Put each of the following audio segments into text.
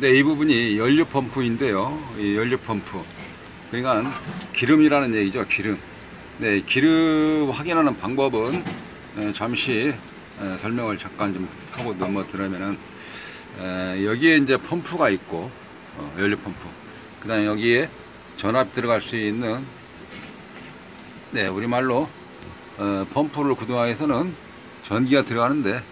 네, 이 부분이 연료 펌프인데요. 이 연료 펌프. 그러니까 기름이라는 얘기죠. 기름. 네, 기름 확인하는 방법은 잠시 설명을 잠깐 좀 하고 넘어들으면은 여기에 이제 펌프가 있고 연료 펌프. 그다음에 여기에 전압 들어갈 수 있는 네, 우리말로 펌프를 구동하기위해서는 전기가 들어가는데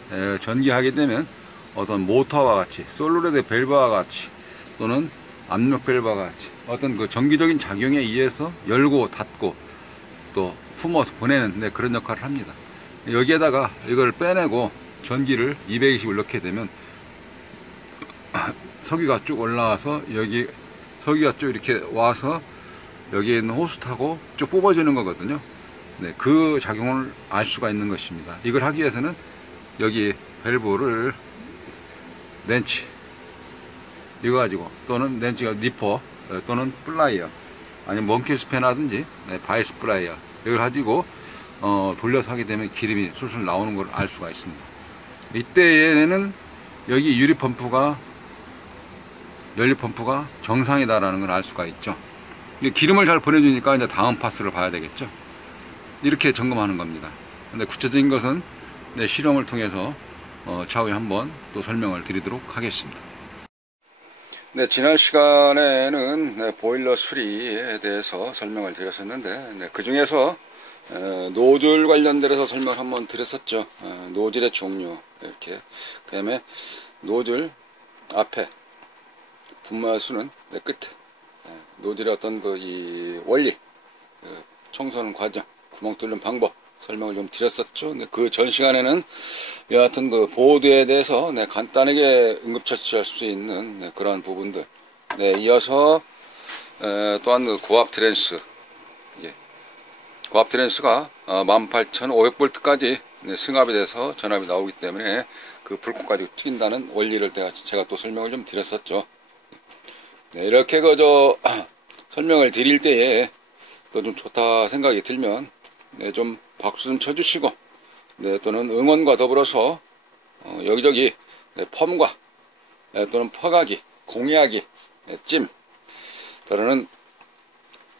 전기하게 되면 어떤 모터와 같이 솔노레드 밸브와 같이 또는 압력 밸브와 같이 어떤 그 전기적인 작용에 의해서 열고 닫고 또 품어서 보내는 네, 그런 역할을 합니다. 여기에다가 이걸 빼내고 전기를 220을 넣게 되면 석유가 쭉 올라와서 여기 석유가 쭉 이렇게 와서 여기에 있는 호스트하고 쭉 뽑아지는 거거든요. 네, 그 작용을 알 수가 있는 것입니다. 이걸 하기 위해서는 여기 밸브를 렌치 이거 가지고 또는 렌치가 니퍼 또는 플라이어 아니면 몽키 스패너든지 네, 바이스 플라이어 이걸 가지고 돌려서 하게 되면 기름이 술술 나오는 걸 알 수가 있습니다. 이때에는 여기 유리 펌프가 연료 펌프가 정상이다라는 걸 알 수가 있죠. 기름을 잘 보내주니까 이제 다음 파스를 봐야 되겠죠. 이렇게 점검하는 겁니다. 근데 구체적인 것은 네, 실험을 통해서 차후에 한번 또 설명을 드리도록 하겠습니다. 네, 지난 시간에는 네, 보일러 수리에 대해서 설명을 드렸었는데 네, 그 중에서 노즐 관련돼서 설명을 한번 드렸었죠. 노즐의 종류 이렇게 그 다음에 노즐 앞에 분말수는 네, 끝에 노즐의 어떤 이 원리 청소하는 과정 구멍 뚫는 방법 설명을 좀 드렸었죠. 네, 그 전 시간에는 여하튼 그 보드에 대해서 네, 간단하게 응급처치할 수 있는 네, 그러한 부분들 네, 이어서 또한 그 고압 트랜스 예. 고압 트랜스가 18,500V까지 네, 승합이 돼서 전압이 나오기 때문에 그 불꽃까지 튀긴다는 원리를 제가 또 설명을 좀 드렸었죠. 네, 이렇게 그저 설명을 드릴 때에 또 좀 좋다 생각이 들면 네, 좀 박수 좀 쳐주시고 네, 또는 응원과 더불어서 여기저기 네, 펌과 네, 또는 퍼가기, 공유하기, 네, 찜 또는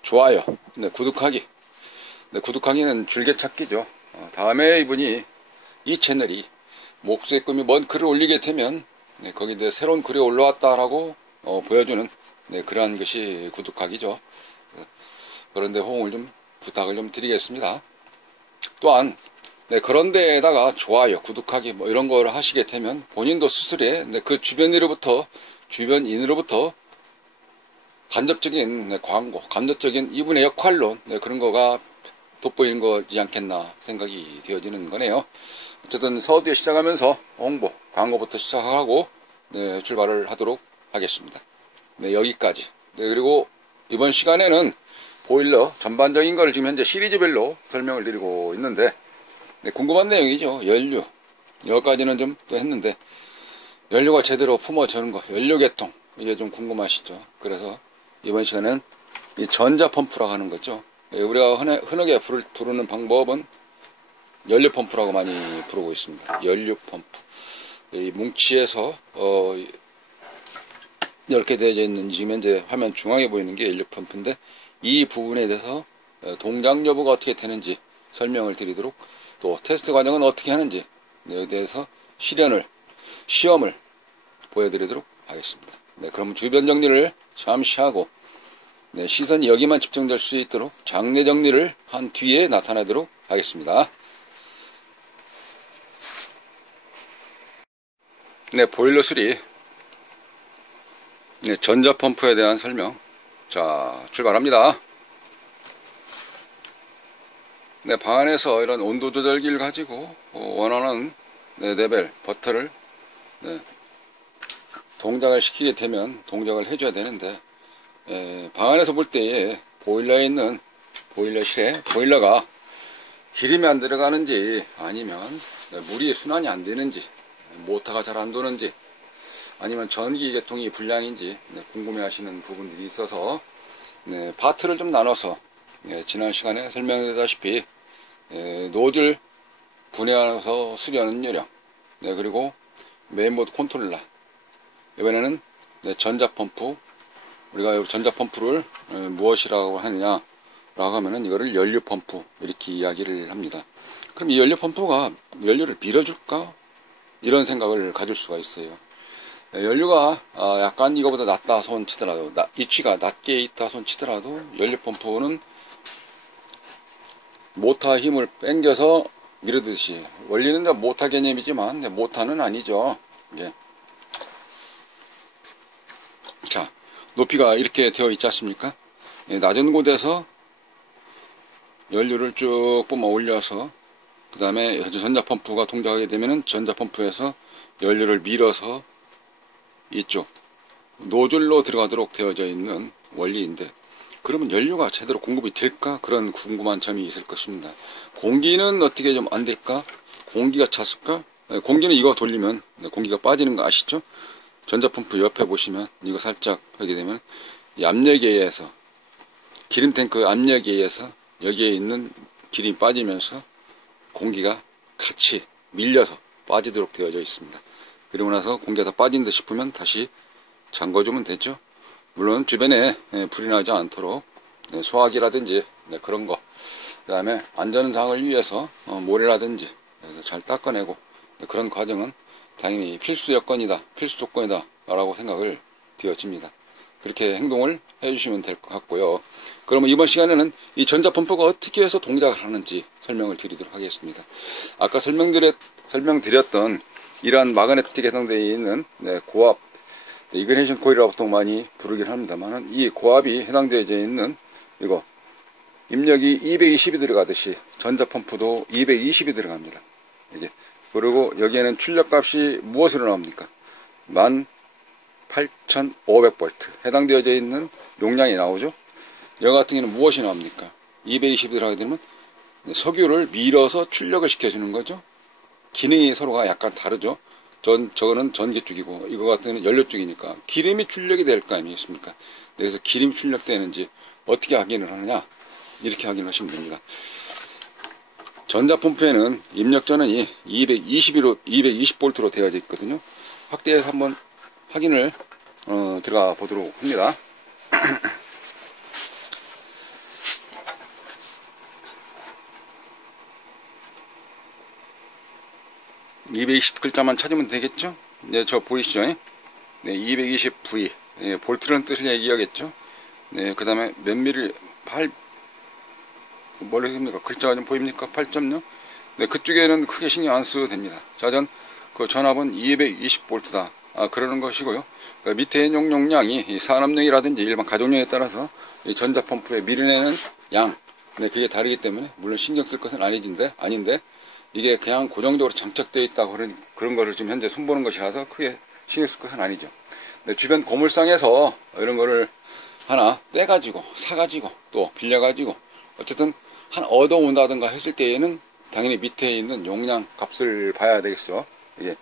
좋아요, 네, 구독하기 네, 구독하기는 줄개찾기죠. 다음에 이분이 이 채널이 목수의꿈이 먼 글을 올리게 되면 네, 거기 이제 새로운 글이 올라왔다라고 보여주는 네, 그러한 것이 구독하기죠. 그런데 호응을 좀 부탁을 좀 드리겠습니다. 또한 네, 그런 데에다가 좋아요, 구독하기 뭐 이런 걸 하시게 되면 본인도 스스로 네, 그 주변인으로부터 간접적인 네, 광고, 간접적인 이분의 역할로 네, 그런 거가 돋보이는 거지 않겠나 생각이 되어지는 거네요. 어쨌든 서두에 시작하면서 홍보, 광고부터 시작하고 네, 출발을 하도록 하겠습니다. 네, 여기까지. 네, 그리고 이번 시간에는 보일러 전반적인 걸 지금 현재 시리즈별로 설명을 드리고 있는데 네, 궁금한 내용이죠. 연료 여기까지는 좀 또 했는데 연료가 제대로 품어지는 거 연료 계통 이게 좀 궁금하시죠. 그래서 이번 시간은 이 전자펌프라고 하는 거죠. 네, 우리가 흔하게 부르는 방법은 연료 펌프라고 많이 부르고 있습니다. 연료 펌프 이 뭉치에서 이렇게 되어져 있는 지금 현재 화면 중앙에 보이는 게 연료 펌프인데 이 부분에 대해서 동작 여부가 어떻게 되는지 설명을 드리도록 또 테스트 과정은 어떻게 하는지 에 대해서 시험을 보여드리도록 하겠습니다. 네, 그럼 주변 정리를 잠시 하고 네, 시선이 여기만 집중될 수 있도록 장내 정리를 한 뒤에 나타나도록 하겠습니다. 네, 보일러 수리 네, 전자펌프에 대한 설명 자 출발합니다. 네, 방 안에서 이런 온도 조절기를 가지고 원하는 네, 레벨 버튼을 네, 동작을 시키게 되면 동작을 해줘야 되는데 방 안에서 볼 때에 보일러에 있는 보일러실에 보일러가 기름이 안 들어가는지 아니면 네, 물이 순환이 안 되는지 모터가 잘 안 도는지 아니면 전기 계통이 불량인지 네, 궁금해 하시는 부분들이 있어서 네, 파트를 좀 나눠서 네, 지난 시간에 설명드렸다시피 노즐 분해하면서 수리하는 요령 네, 그리고 메인보드 컨트롤러 이번에는 네, 전자펌프. 우리가 전자펌프를 무엇이라고 하느냐 라고 하면은 이거를 연료펌프 이렇게 이야기를 합니다. 그럼 이 연료펌프가 연료를 밀어줄까? 이런 생각을 가질 수가 있어요. 연료가 약간 이거보다 낮다 손 치더라도, 위치가 낮게 있다 손 치더라도 연료펌프는 모터 힘을 뺑겨서 밀어듯이, 원리는 모터 개념이지만 모터는 아니죠. 이제 자, 높이가 이렇게 되어 있지 않습니까? 낮은 곳에서 연료를 쭉 뿜어 올려서 그 다음에 전자펌프가 동작하게 되면은 전자펌프에서 연료를 밀어서 이쪽 노즐로 들어가도록 되어져 있는 원리인데, 그러면 연료가 제대로 공급이 될까? 그런 궁금한 점이 있을 것입니다. 공기는 어떻게 좀 안 될까? 공기가 찼을까? 공기는 이거 돌리면 공기가 빠지는 거 아시죠? 전자펌프 옆에 보시면 이거 살짝 하게 되면 이 압력에 의해서, 기름탱크 압력에 의해서 여기에 있는 기름이 빠지면서 공기가 같이 밀려서 빠지도록 되어져 있습니다. 그리고 나서 공기가 다 빠진 듯 싶으면 다시 잠궈주면 되죠. 물론 주변에 불이 나지 않도록 소화기라든지 그런 거, 그 다음에 안전상을 위해서 모래라든지 그래서 잘 닦아내고, 그런 과정은 당연히 필수 여건이다, 필수 조건이다 라고 생각을 되어집니다. 그렇게 행동을 해주시면 될 것 같고요. 그러면 이번 시간에는 이 전자펌프가 어떻게 해서 동작을 하는지 설명을 드리도록 하겠습니다. 아까 설명드렸던 이러한 마그네틱에 해당되어 있는 고압, 이그니션 코일이라고 보통 많이 부르긴 합니다만, 이 고압이 해당되어 있는 이거 입력이 220이 들어가듯이 전자펌프도 220이 들어갑니다. 이게. 그리고 여기에는 출력값이 무엇으로 나옵니까? 18,500V 해당되어 있는 용량이 나오죠. 여기 같은 경우는 무엇이 나옵니까? 220이 들어가게 되면 석유를 밀어서 출력을 시켜주는 거죠. 기능이 서로가 약간 다르죠. 저거는 전기쪽이고 이거 같은 경우는 연료쪽이니까 기름이 출력이 될 거 아니겠습니까? 그래서 기름 출력되는지 어떻게 확인을 하느냐, 이렇게 확인을 하시면 됩니다. 전자펌프에는 입력 전원이 220V로 되어져 있거든요. 확대해서 한번 확인을 들어가 보도록 합니다. 220 글자만 찾으면 되겠죠? 네, 저 보이시죠? 네, 220V. 네, 볼트라는 뜻을 얘기하겠죠? 네, 그 다음에 몇 미리, 뭐라 씁니까? 글자가 좀 보입니까? 8.0? 네, 그쪽에는 크게 신경 안 써도 됩니다. 자전, 그 전압은 220V다. 그러는 것이고요. 그 밑에 용량이 산업용이라든지 일반 가정용에 따라서 이 전자펌프에 밀어내는 양, 네, 그게 다르기 때문에 물론 신경 쓸 것은 아닌데, 이게 그냥 고정적으로 장착되어 있다고 그런 거를 지금 현재 손보는 것이라서 크게 신경 쓸 것은 아니죠. 네, 주변 고물상에서 이런 거를 하나 떼가지고, 사가지고, 또 빌려가지고, 어쨌든 하나 얻어온다든가 했을 때에는 당연히 밑에 있는 용량 값을 봐야 되겠죠. 이게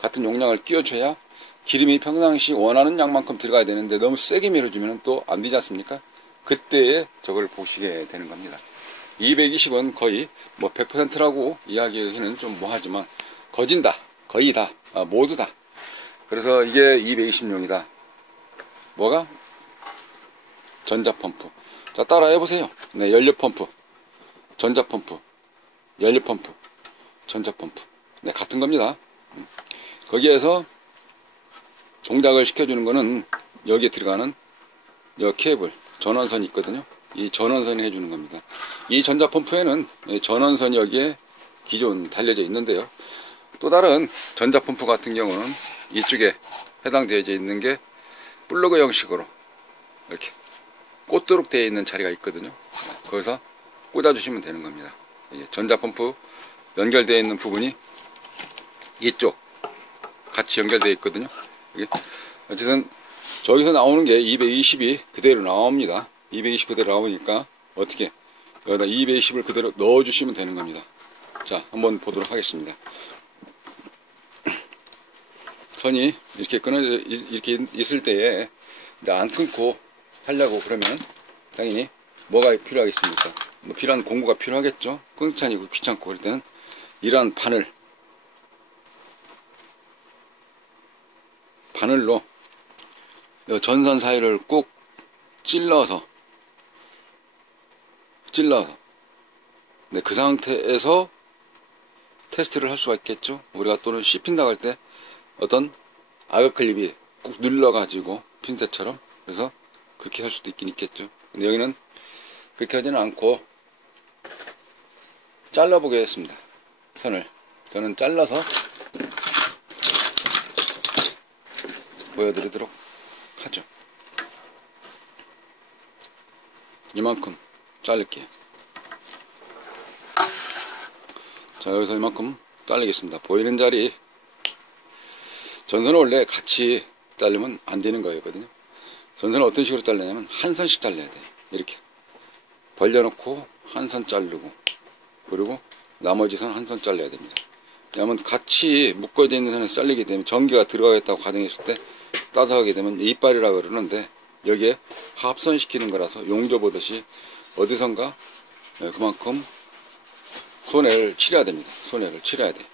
같은 용량을 끼워줘야 기름이 평상시 원하는 양만큼 들어가야 되는데 너무 세게 밀어주면 또 안 되지 않습니까? 그때에 저걸 보시게 되는 겁니다. 220은 거의 뭐 100%라고 이야기하기는 좀 뭐하지만 거진다, 거의 다, 모두 다. 그래서 이게 220용이다. 뭐가? 전자펌프. 자, 따라 해보세요. 네, 연료펌프, 전자펌프, 연료펌프, 전자펌프. 네, 같은 겁니다. 거기에서 동작을 시켜주는 거는 여기에 들어가는 여 케이블, 전원선이 있거든요. 이 전원선이 해주는 겁니다. 이 전자펌프에는 전원선이 여기에 기존 달려져 있는데요. 또 다른 전자펌프 같은 경우는 이쪽에 해당되어 있는 게 플러그 형식으로 이렇게 꽂도록 되어 있는 자리가 있거든요. 거기서 꽂아주시면 되는 겁니다. 전자펌프 연결되어 있는 부분이 이쪽 같이 연결되어 있거든요. 어쨌든 저기서 나오는 게 220이 그대로 나옵니다. 220 그대로 나오니까 어떻게 여기다 220을 그대로 넣어주시면 되는 겁니다. 자, 한번 보도록 하겠습니다. 선이 이렇게 끊어져 이렇게 있을 때에 이제 안 끊고 하려고 그러면 당연히 뭐가 필요하겠습니까? 뭐 필요한 공구가 필요하겠죠. 끊지 않고 귀찮고 그럴 때는 이러한 바늘로 이 전선 사이를 꾹 찔러서 네, 그 상태에서 테스트를 할 수가 있겠죠. 우리가 또는 C핀 나갈 때 어떤 악어 클립이 꾹 눌러가지고 핀셋처럼, 그래서 그렇게 할 수도 있긴 있겠죠. 근데 여기는 그렇게 하지는 않고 잘라보겠습니다. 선을 저는 잘라서 보여드리도록 하죠. 이만큼 자를게요. 자, 여기서 이만큼 자르겠습니다. 보이는 자리. 전선을 원래 같이 자르면 안 되는 거였거든요. 전선을 어떤 식으로 자르냐면 한 선씩 잘라야 돼요. 이렇게 벌려놓고 한 선 자르고, 그리고 나머지 선 한 선 잘라야 됩니다. 왜냐하면 같이 묶어져 있는 선에서 잘리게 되면 전기가 들어가겠다고 가정했을 때 따뜻하게 되면 이빨이라고 그러는데, 여기에 합선시키는 거라서 용조 보듯이 어디선가 그만큼 손해를 치러야 됩니다. 손해를 치러야 돼.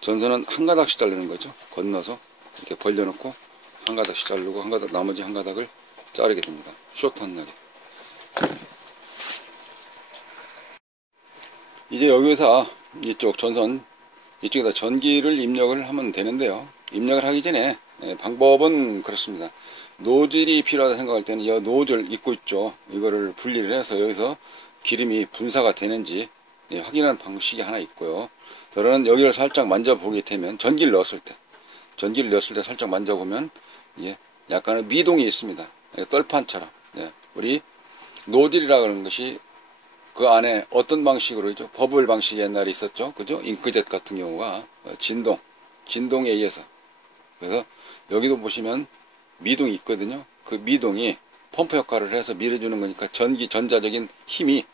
전선은 한 가닥씩 자르는 거죠. 건너서 이렇게 벌려놓고 한 가닥씩 자르고 나머지 한 가닥을 자르게 됩니다. 쇼트한나게. 이제 여기서 이쪽 전선 이쪽에다 전기를 입력을 하면 되는데요. 입력을 하기 전에 방법은 그렇습니다. 노즐이 필요하다 생각할 때는 이 노즐 입구 있죠. 이거를 분리를 해서 여기서 기름이 분사가 되는지 확인하는 방식이 하나 있고요. 저는 여기를 살짝 만져보게 되면 전기를 넣었을 때 살짝 만져보면 약간의 미동이 있습니다. 떨판처럼. 우리 노즐이라고 하는 것이 그 안에 어떤 방식으로 있죠? 버블 방식이 옛날에 있었죠. 그죠? 잉크젯 같은 경우가 진동에 의해서. 그래서 여기도 보시면 미동이 있거든요. 그 미동이 펌프 역할을 해서 밀어주는 거니까 전자적인 힘이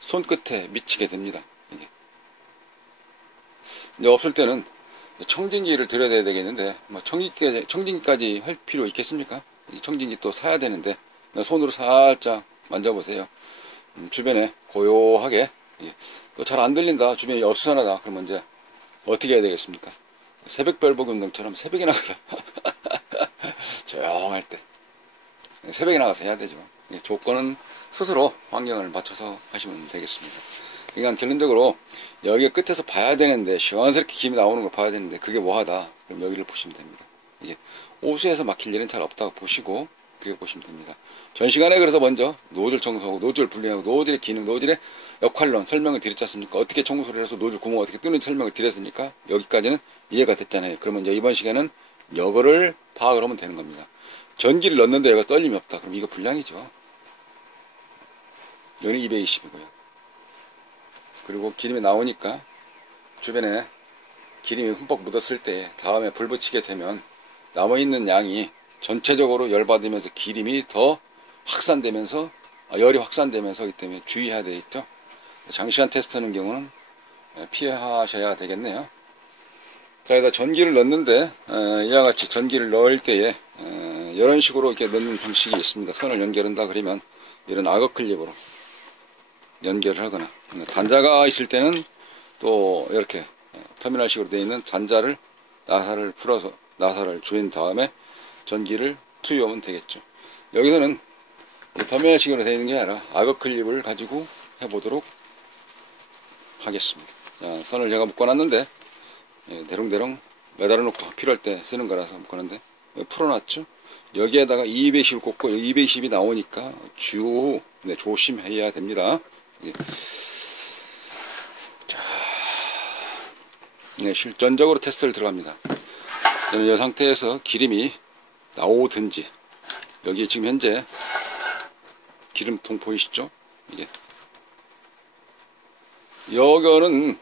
손끝에 미치게 됩니다. 이게. 이제 없을 때는 청진기를 들여야 되겠는데, 뭐 청진기까지 할 필요 있겠습니까? 청진기 또 사야 되는데, 손으로 살짝 만져보세요. 주변에 고요하게, 또 잘 안 들린다, 주변이 어수선하다, 그러면 이제 어떻게 해야 되겠습니까? 새벽별복 운동처럼 새벽에 나가서 조용할 때 새벽에 나가서 해야 되죠. 조건은 스스로 환경을 맞춰서 하시면 되겠습니다. 그러니까 결론적으로 여기 끝에서 봐야 되는데, 시원스럽게 김이 나오는 걸 봐야 되는데 그게 뭐하다, 그럼 여기를 보시면 됩니다. 이게 오수에서 막힐 일은 잘 없다고 보시고 그렇게 보시면 됩니다. 전 시간에 그래서 먼저 노즐 청소하고 노즐 분리하고 노즐의 기능, 노즐의 역할론 설명을 드렸지 않습니까? 어떻게 청소를 해서 노즐 구멍 어떻게 뚫는지 설명을 드렸으니까 여기까지는 이해가 됐잖아요. 그러면 이제 이번 시간은 이거를 파악을 하면 되는 겁니다. 전기를 넣는데 얘가 떨림이 없다, 그럼 이거 불량이죠. 여기는 220이고요. 그리고 기름이 나오니까 주변에 기름이 흠뻑 묻었을 때 다음에 불 붙이게 되면 남아있는 양이 전체적으로 열받으면서 기름이 더 확산되면서 열이 확산되면서 하기 때문에 주의해야 되겠죠. 장시간 테스트하는 경우는 피하셔야 되겠네요. 자, 여기다 전기를 넣는데 이와 같이 전기를 넣을 때에 이런 식으로 이렇게 넣는 방식이 있습니다. 선을 연결한다 그러면 이런 악어 클립으로 연결을 하거나, 단자가 있을 때는 또 이렇게 터미널식으로 되어 있는 단자를 나사를 풀어서 나사를 조인 다음에 전기를 투여하면 되겠죠. 여기서는 터미널식으로 되어 있는 게 아니라 악어 클립을 가지고 해보도록 하겠습니다. 자, 선을 제가 묶어놨는데 대롱대롱 매달아 놓고 필요할 때 쓰는 거라서 묶어놨는데 풀어놨죠. 여기에다가 220을 꽂고 220이 나오니까 조심해야 됩니다. 자, 실전적으로 테스트를 들어갑니다. 이 상태에서 기름이 나오든지, 여기 지금 현재 기름통 보이시죠? 이거는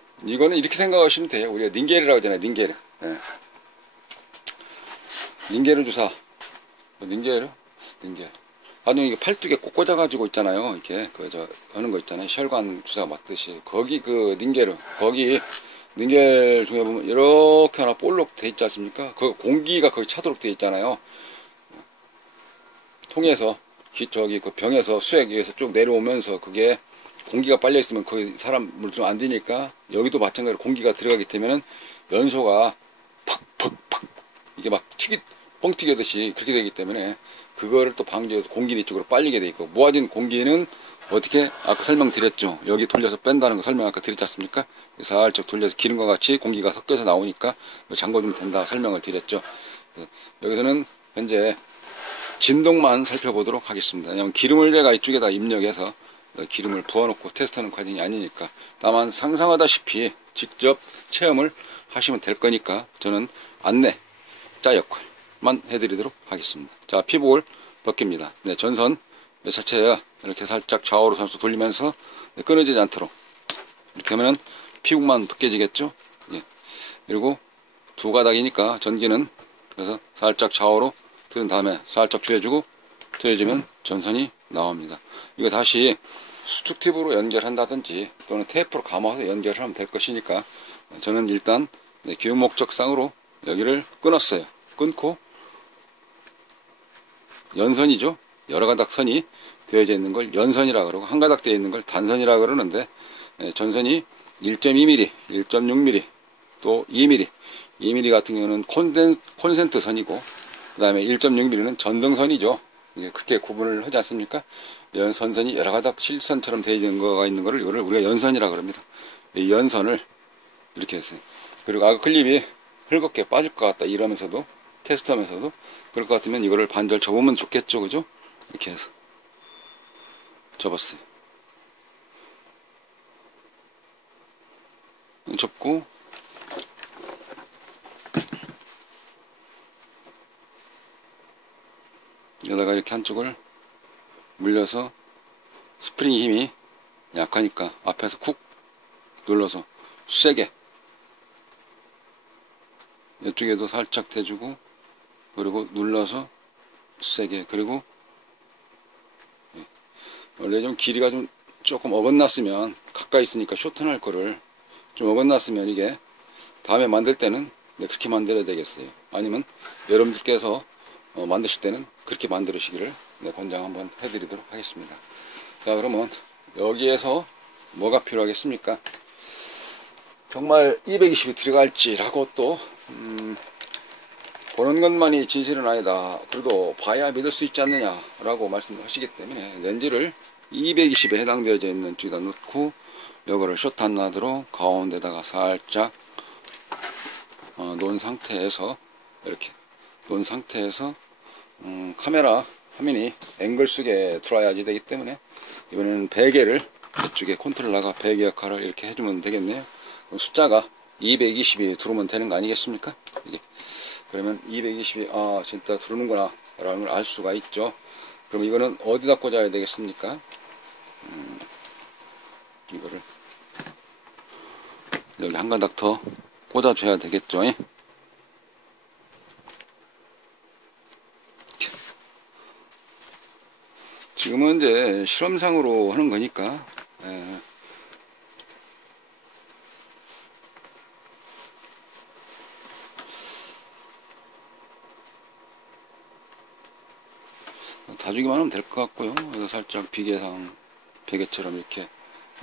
이렇게 생각하시면 돼요. 우리가 닌게르라고 하잖아요. 닌게르. 닌게르 주사. 닌게르. 아니, 이게 팔뚝에 꼭 꽂아가지고 있잖아요. 이렇게, 하는 거 있잖아요. 혈관 주사 맞듯이. 거기 닌게르. 거기, 닌겔 중에 보면 이렇게 하나 볼록 돼 있지 않습니까? 그 공기가 거기 차도록 돼 있잖아요. 통에서, 그 병에서 수액에서 쭉 내려오면서 그게 공기가 빨려 있으면 거기 사람 물좀 안 되니까 여기도 마찬가지로 공기가 들어가게 되면은 연소가 팍팍팍 이게 막 뻥튀기듯이 그렇게 되기 때문에 그거를 또 방지해서 공기는 이쪽으로 빨리게 돼 있고, 모아진 공기는 어떻게 아까 설명드렸죠. 여기 돌려서 뺀다는 거 설명 아까 드렸지 않습니까? 살짝 돌려서 기름과 같이 공기가 섞여서 나오니까 잠궈주면 된다 설명을 드렸죠. 여기서는 현재 진동만 살펴보도록 하겠습니다. 왜냐하면 기름을 내가 이쪽에다 입력해서 기름을 부어놓고 테스트하는 과정이 아니니까, 다만 상상하다시피 직접 체험을 하시면 될 거니까 저는 안내자 역할만 해드리도록 하겠습니다. 자, 피복을 벗깁니다. 네, 전선 자체가 이렇게 살짝 좌우로 선수 돌리면서 끊어지지 않도록 이렇게 하면 피복만 벗겨지겠죠. 예. 그리고 두 가닥이니까 전기는 그래서 살짝 좌우로 들은 다음에 살짝 조여주고 조여주면 전선이 나옵니다. 이거 다시 수축 팁으로 연결한다든지 또는 테이프로 감아서 연결을 하면 될 것이니까, 저는 일단 교육 목적상으로 여기를 끊었어요. 끊고 연선이죠. 여러 가닥 선이 되어져 있는 걸 연선이라 그러고, 한 가닥 되어 있는 걸 단선이라 그러는데, 전선이 1.2mm, 1.6mm, 또 2mm, 2mm 같은 경우는 콘센트 선이고, 그 다음에 1.6mm는 전등선이죠. 이게 그렇게 구분을 하지 않습니까? 선선이 여러 가닥 실선처럼 되어 있는 거가 있는 거를 이거를 우리가 연선이라 그럽니다. 이 연선을 이렇게 했어요. 그리고 아까 클립이 헐겁게 빠질 것 같다 이러면서도, 테스트하면서도 그럴 것 같으면 이거를 반절 접으면 좋겠죠, 그죠? 이렇게 해서 접었어요. 접고 여기다가 이렇게 한쪽을 물려서, 스프링 힘이 약하니까 앞에서 쿡 눌러서 세게, 이쪽에도 살짝 대주고, 그리고 눌러서 세게, 그리고 원래 좀 길이가 좀 조금 어긋났으면, 가까이 있으니까 쇼트날 거를 좀 어긋났으면 이게 다음에 만들 때는 그렇게 만들어야 되겠어요. 아니면 여러분들께서 만드실 때는 그렇게 만들으시기를 권장 한번 해드리도록 하겠습니다. 자, 그러면 여기에서 뭐가 필요하겠습니까? 정말 220이 들어갈지라고 또 보는 것만이 진실은 아니다, 그래도 봐야 믿을 수 있지 않느냐 라고 말씀하시기 때문에 렌즈를 220에 해당되어져 있는 쪽에다 넣고, 요거를 숏 안 나도록 가운데다가 살짝 놓은 상태에서, 이렇게 놓은 상태에서 카메라 화면이 앵글 속에 들어와야지 되기 때문에, 이번에는 베개를 이쪽에 컨트롤러가 베개 역할을 이렇게 해주면 되겠네요. 숫자가 220이 들어오면 되는 거 아니겠습니까? 이게. 그러면 220이 진짜 들어오는구나 라는 걸 알 수가 있죠. 그럼 이거는 어디다 꽂아야 되겠습니까? 이거를 여기 한 가닥 더 꽂아줘야 되겠죠. 지금은 이제 실험상으로 하는 거니까, 다주기만 하면 될 것 같고요. 그래서 살짝 베개처럼 이렇게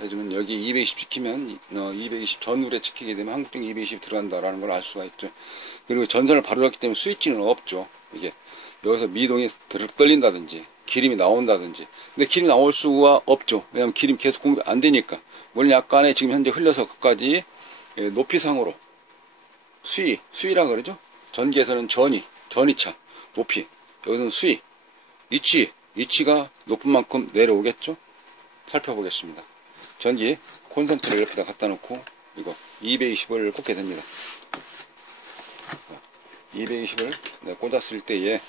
해주면, 여기 220 찍히면 220 전후에 찍히게 되면 한국정 220 들어간다라는 걸 알 수가 있죠. 그리고 전선을 바로 넣기 때문에 스위치는 없죠. 이게 여기서 미동이 떨린다든지 기름이 나온다든지, 근데 기름이 나올 수가 없죠. 왜냐하면 기름이 계속 공급이 안 되니까. 물론 약간의 지금 현재 흘려서 끝까지 높이상으로 수위라 그러죠. 전기에서는 전이차 높이, 여기서는 수위, 위치가 높은 만큼 내려오겠죠. 살펴보겠습니다. 전기 콘센트를 옆에다 갖다 놓고 이거 220을 꽂게 됩니다. 220을 꽂았을 때에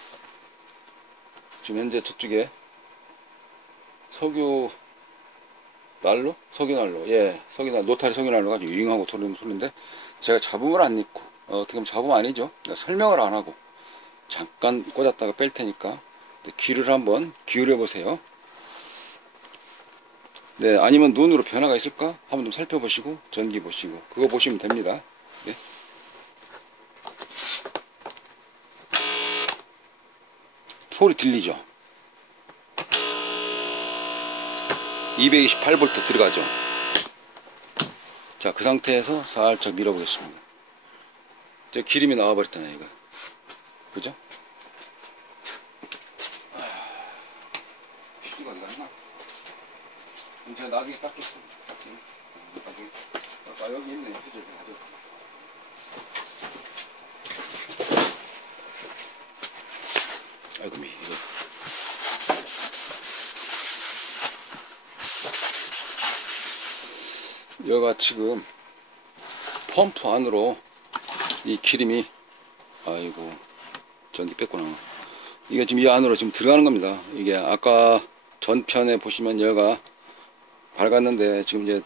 지금 현재 저쪽에 석유난로, 노타리 석유난로가 아주 유행하고 돌리는 소리인데, 제가 잡음을 안 입고, 어떻게 보면 잡음 아니죠. 설명을 안 하고 잠깐 꽂았다가 뺄 테니까 귀를 한번 기울여 보세요. 네, 아니면 눈으로 변화가 있을까 한번 좀 살펴보시고 전기 보시고 그거 보시면 됩니다. 네. 소리 들리죠? 228V 들어가죠. 자, 그 상태에서 살짝 밀어보겠습니다. 저 기름이 나와버렸잖아요, 이거. 그죠? 이거 어디 갔나? 제가 나중에 닦겠습니다. 나중에. 아, 여기 있네. 그죠? 아이고, 이거. 여기가 지금 펌프 안으로 이 기름이, 아이고, 전기 뺐구나. 이게 지금 이 안으로 지금 들어가는 겁니다. 이게 아까 전편에 보시면 여기가 밝았는데 지금 이제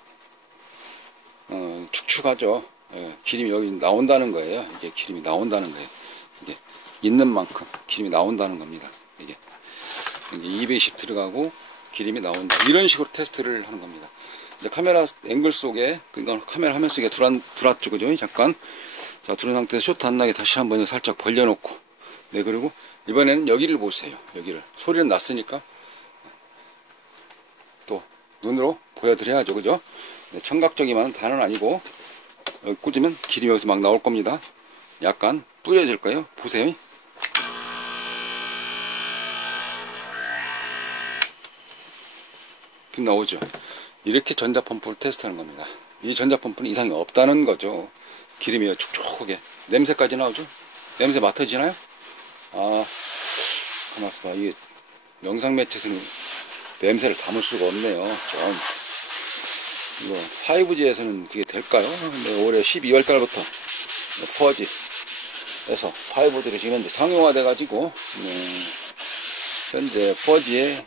축축하죠. 예, 기름이 여기 나온다는 거예요. 이게 기름이 나온다는 거예요. 이게 있는 만큼 기름이 나온다는 겁니다. 이게 220 들어가고 기름이 나온다. 이런 식으로 테스트를 하는 겁니다. 이제 카메라 앵글 속에, 그러니까 카메라 화면 속에 들어왔죠, 그죠? 잠깐. 자, 들어온 상태에서 쇼트 안 나게 다시 한번 살짝 벌려놓고. 네, 그리고 이번에는 여기를 보세요. 여기를. 소리는 났으니까 또 눈으로 보여드려야죠, 그죠? 네, 청각적이면 다는 아니고, 여기 꽂으면 기름이 여기서 막 나올 겁니다. 약간 뿌려질 거예요. 보세요. 기름 나오죠? 이렇게 전자펌프를 테스트하는 겁니다. 이 전자펌프는 이상이 없다는 거죠. 기름이 촉촉하게. 냄새까지 나오죠? 냄새 맡아지나요? 아, 가만 있어봐. 이게 영상 매체에서는 냄새를 담을 수가 없네요. 좀. 이거 5G에서는 그게 될까요? 근데 올해 12월 달부터 4G에서 5G를 지금 현재 상용화 돼가지고, 현재 4G에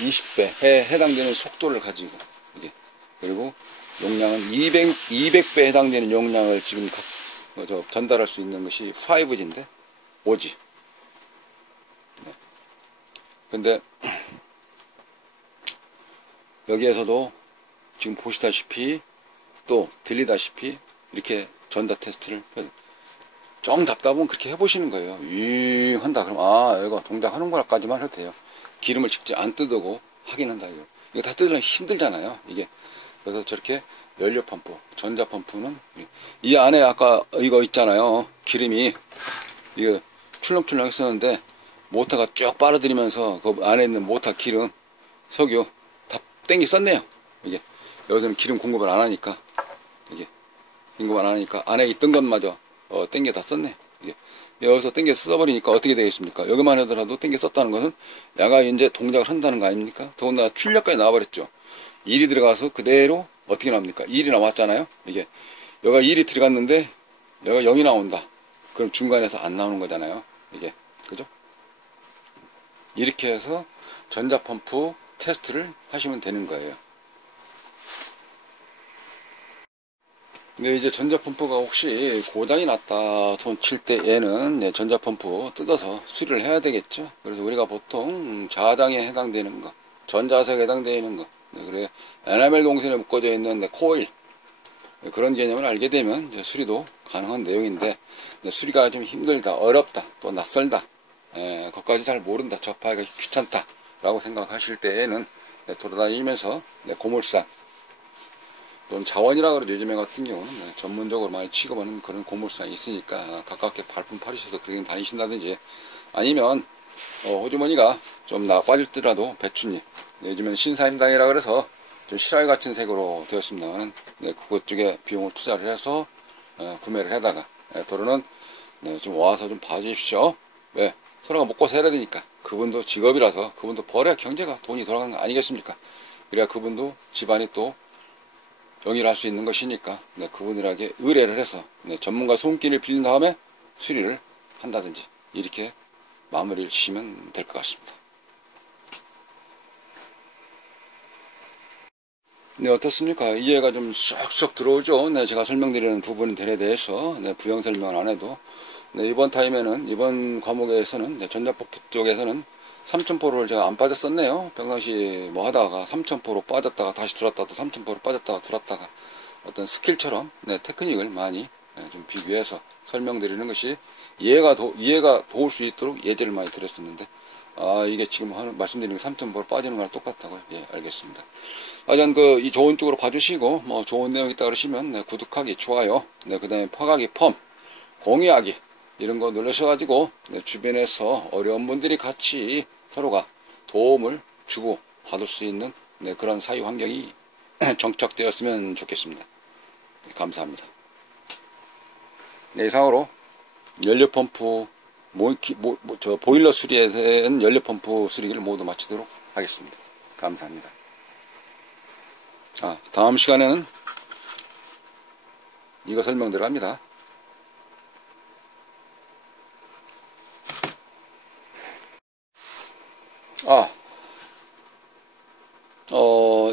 20배에 해당되는 속도를 가지고, 이게, 그리고 용량은 200배 해당되는 용량을 지금 전달할 수 있는 것이 5G인데 5G. 네. 근데 여기에서도 지금 보시다시피 또 들리다시피 이렇게 전자 테스트를 좀 답답하면 그렇게 해보시는 거예요. 한다 그러면 아 이거 동작하는 거라까지만 해도 돼요. 기름을 직접 안 뜯고 하긴 한다. 이거 다 뜯으려면 힘들잖아요. 이게 그래서 저렇게 연료 펌프, 전자 펌프는 이 안에 아까 이거 있잖아요. 기름이 이거 출렁출렁 했었는데 모터가 쭉 빨아들이면서 그 안에 있는 모터 기름, 석유 다 땡기 썼네요. 이게 여기서는 기름 공급을 안 하니까 이게 공급을 안 하니까 안에 있던 것마저 땡겨 다 썼네. 이게 여기서 땡겨 써버리니까 어떻게 되겠습니까? 여기만 하더라도 땡겨 썼다는 것은 야가 이제 동작을 한다는 거 아닙니까? 더군다나 출력까지 나와버렸죠. 1이 들어가서 그대로 어떻게 나옵니까? 1이 나왔잖아요. 이게 여기가 1이 들어갔는데 여기가 0이 나온다. 그럼 중간에서 안 나오는 거잖아요. 이게 그죠? 이렇게 해서 전자펌프 테스트를 하시면 되는 거예요. 근데 이제 전자펌프가 혹시 고장이 났다 손 칠 때에는 전자펌프 뜯어서 수리를 해야 되겠죠. 그래서 우리가 보통 자장에 해당되는 거, 전자석에 해당되는 거, 그래 에나멜 동선에 묶어져 있는 코일, 그런 개념을 알게 되면 이제 수리도 가능한 내용인데, 수리가 좀 힘들다, 어렵다, 또 낯설다, 그것까지 잘 모른다, 접하기가 귀찮다 라고 생각하실 때에는 돌아다니면서 고물상 또는 자원이라 그러죠. 요즘에 같은 경우는 전문적으로 많이 취급하는 그런 고물상이 있으니까 가깝게 발품 팔으셔서 그렇게 다니신다든지, 아니면 호주머니가 좀 나빠질더라도 배추잎, 요즘에는 신사임당이라 그래서 좀 실화에 갇힌 색으로 되었습니다만, 그것 쪽에 비용을 투자를 해서 구매를 해다가 도로는 좀 와서 좀 봐주십시오. 왜? 서로가 먹고 살아야 되니까. 그분도 직업이라서 그분도 벌어야 경제가 돈이 돌아가는 거 아니겠습니까? 그래야 그분도 집안이 또 영위를 할 수 있는 것이니까 그분들에게 의뢰를 해서 전문가 손길을 빌린 다음에 수리를 한다든지 이렇게 마무리를 지시면 될 것 같습니다. 네, 어떻습니까? 이해가 좀 쏙쏙 들어오죠? 제가 설명드리는 부분들에 대해서 부연 설명을 안 해도 이번 타임에는, 이번 과목에서는 전자펌프 쪽에서는 3000포를 제가 안 빠졌었네요. 평상시 뭐 하다가 3000포로 빠졌다가 다시 들었다가 또 3000포로 빠졌다가 들었다가 어떤 스킬처럼 테크닉을 많이 좀 비교해서 설명드리는 것이 이해가 도울 수 있도록 예제를 많이 드렸었는데, 이게 지금 말씀드리는 게 3000포로 빠지는 거랑 똑같다고요? 예, 알겠습니다. 하여간 이 좋은 쪽으로 봐주시고, 뭐 좋은 내용 있다 그러시면 구독하기, 좋아요, 그 다음에 파가기, 펌, 공유하기, 이런 거 누르셔가지고 주변에서 어려운 분들이 같이 서로가 도움을 주고 받을 수 있는 그런 사유 환경이 정착되었으면 좋겠습니다. 감사합니다. 이상으로 연료펌프 보일러 수리에 대한 연료펌프 수리기를 모두 마치도록 하겠습니다. 감사합니다. 다음 시간에는 이거 설명 들어갑니다.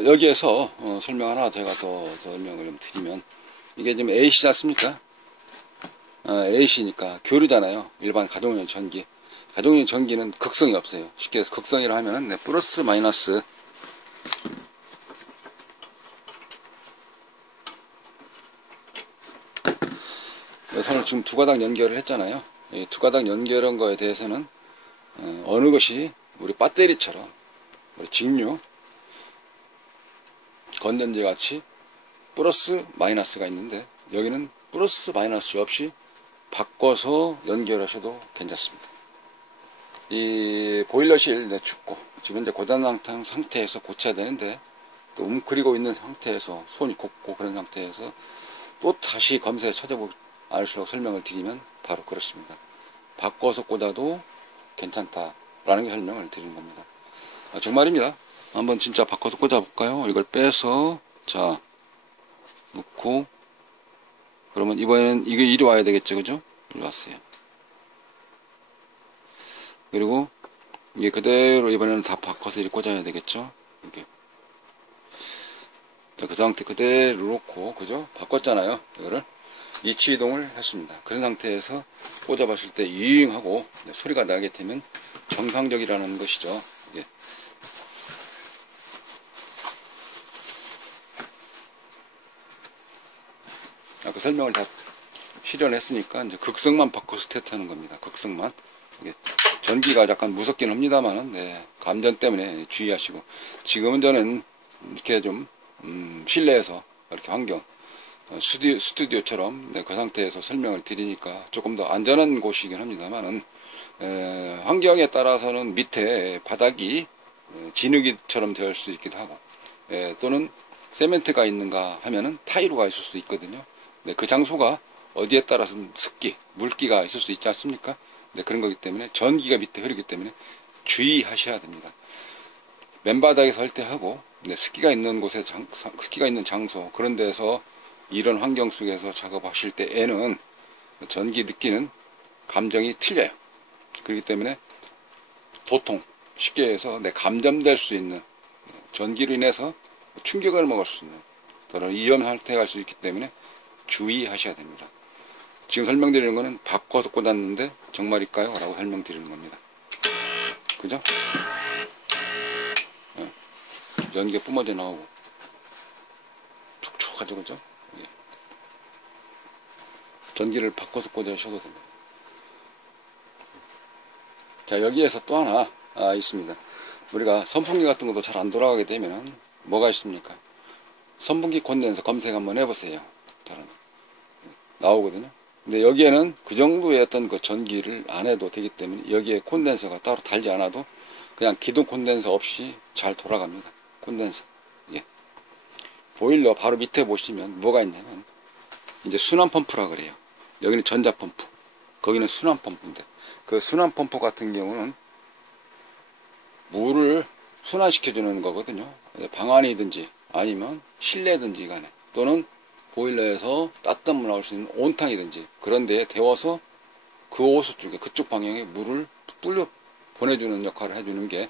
여기에서 설명 하나 제가 더 설명을 좀 드리면, 이게 지금 AC지 않습니까? AC니까 교류잖아요. 일반 가정용 전기. 가정용 전기는 극성이 없어요. 쉽게 해서 극성이라 하면은 플러스 마이너스 선을 지금 두 가닥 연결을 했잖아요. 이 두 가닥 연결한 거에 대해서는 어느 것이 우리 배터리처럼 우리 직류 건전지 같이 플러스 마이너스가 있는데, 여기는 플러스 마이너스 없이 바꿔서 연결하셔도 괜찮습니다. 이 보일러실 춥고 지금 이제 고장 상태에서 고쳐야 되는데, 또 웅크리고 있는 상태에서 손이 곱고 그런 상태에서 또 다시 검사에 찾아보고 알수록 설명을 드리면 바로 그렇습니다. 바꿔서 꽂아도 괜찮다라는 게 설명을 드리는 겁니다. 정말입니다. 한번 진짜 바꿔서 꽂아 볼까요? 이걸 빼서 자 놓고, 그러면 이번에는 이게 이리 와야 되겠죠, 그죠? 이리 왔어요. 그리고 이게 그대로 이번에는 다 바꿔서 이리 꽂아야 되겠죠? 이게 자, 그 상태 그대로 놓고, 그죠? 바꿨잖아요. 이거를 이치 이동을 했습니다. 그런 상태에서 꽂아봤을 때 유잉하고 소리가 나게 되면 정상적이라는 것이죠. 이게 아까 설명을 다 실현했으니까 이제 극성만 바꿔서 테스트하는 겁니다. 극성만. 이게 전기가 약간 무섭긴 합니다만은 감전 때문에 주의하시고, 지금은 저는 이렇게 좀 실내에서 이렇게 환경 스튜디오처럼 그 상태에서 설명을 드리니까 조금 더 안전한 곳이긴 합니다만은, 환경에 따라서는 밑에 바닥이 진흙이처럼 될 수 있기도 하고, 또는 세멘트가 있는가 하면은 타일로가 있을 수 있거든요. 그 장소가 어디에 따라서는 습기, 물기가 있을 수 있지 않습니까? 그런 거기 때문에 전기가 밑에 흐르기 때문에 주의하셔야 됩니다. 맨바닥에서 할 때 하고 습기가 있는 곳에 습기가 있는 장소, 그런 데서 이런 환경 속에서 작업하실 때에는 전기 느끼는 감정이 틀려요. 그렇기 때문에 도통, 쉽게 해서 감전될 수 있는, 전기로 인해서 충격을 먹을 수 있는 그런 위험 상태가 갈 수 있기 때문에 주의하셔야 됩니다. 지금 설명드리는 거는 바꿔서 꽂았는데 정말일까요? 라고 설명드리는 겁니다. 그죠? 연기가 뿜어져 나오고 촉촉하죠, 그죠? 전기를 바꿔서 꽂으셔도 됩니다. 자, 여기에서 또 하나 있습니다. 우리가 선풍기 같은 것도 잘 안 돌아가게 되면 뭐가 있습니까? 선풍기 콘덴서 검색 한번 해보세요. 나오거든요. 근데 여기에는 그 정도의 어떤 그 전기를 안 해도 되기 때문에 여기에 콘덴서가 따로 달지 않아도 그냥 기둥 콘덴서 없이 잘 돌아갑니다. 콘덴서. 보일러 바로 밑에 보시면 뭐가 있냐면 이제 순환 펌프라 그래요. 여기는 전자 펌프, 거기는 순환 펌프인데, 그 순환 펌프 같은 경우는 물을 순환시켜주는 거거든요. 방 안이든지 아니면 실내든지 간에, 또는 보일러에서 따뜻한 물 나올 수 있는 온탕이든지 그런 데에 데워서 그 호수 쪽에, 그쪽 방향에 물을 불려 보내주는 역할을 해주는 게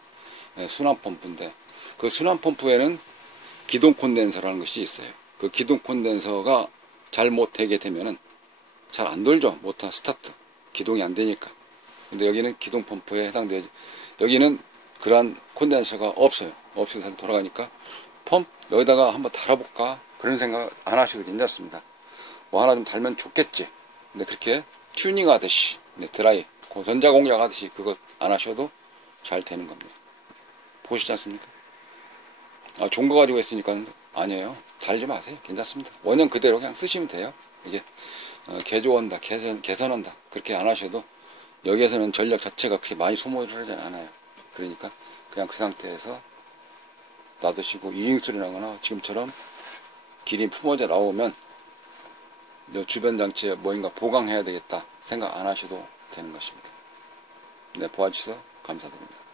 순환 펌프인데, 그 순환 펌프에는 기동 콘덴서라는 것이 있어요. 그 기동 콘덴서가 잘못되게 되면은 잘 안 돌죠. 모터 스타트 기동이 안 되니까. 근데 여기는 기동 펌프에 해당되지, 여기는 그러한 콘덴서가 없어요. 없어서 잘 돌아가니까 펌프 여기다가 한번 달아볼까 그런 생각 안 하셔도 괜찮습니다. 뭐 하나 좀 달면 좋겠지. 근데 그렇게 튜닝 하듯이 드라이 전자공약 하듯이 그거 안 하셔도 잘 되는 겁니다. 보시지 않습니까? 좋은 거 가지고 했으니까 아니에요. 달지 마세요. 괜찮습니다. 원형 그대로 그냥 쓰시면 돼요. 이게 개조한다, 개선한다 그렇게 안 하셔도 여기에서는 전력 자체가 그렇게 많이 소모를 하지 않아요. 그러니까 그냥 그 상태에서 놔두시고 이행소리 나거나 지금처럼 길이 품어져 나오면 주변 장치에 뭔가 보강해야 되겠다 생각 안 하셔도 되는 것입니다. 네, 보아주셔서 감사드립니다.